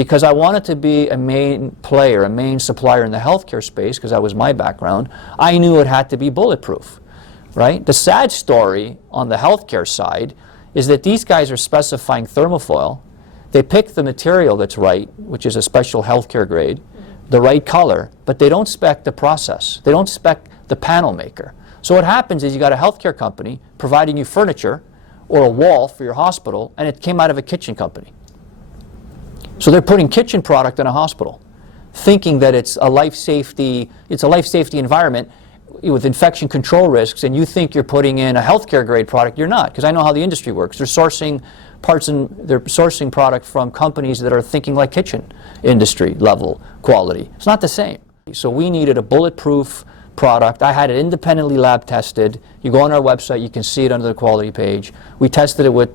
because I wanted to be a main player, a main supplier in the healthcare space, because that was my background, I knew it had to be bulletproof, right? The sad story on the healthcare side is that these guys are specifying thermofoil. They pick the material that's right, which is a special healthcare grade, the right color, but they don't spec the process. They don't spec the panel maker. So what happens is you got a healthcare company providing you furniture or a wall for your hospital, and it came out of a kitchen company. So they're putting kitchen product in a hospital, thinking that it's a life safety environment with infection control risks, and you think you're putting in a healthcare grade product. You're not, because I know how the industry works. They're sourcing product from companies that are thinking like kitchen industry level quality. It's not the same. So we needed a bulletproof product. I had it independently lab tested. You go on our website, you can see it under the quality page. We tested it with,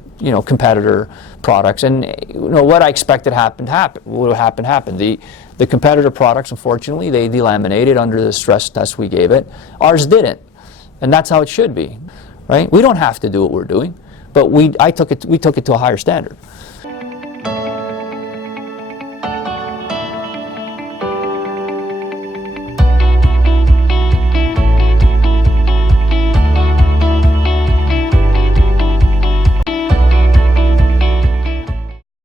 competitor products, and what I expected happened. The competitor products, unfortunately, they delaminated under the stress test we gave it. Ours didn't, and that's how it should be, right? We don't have to do what we're doing, but we took it to a higher standard.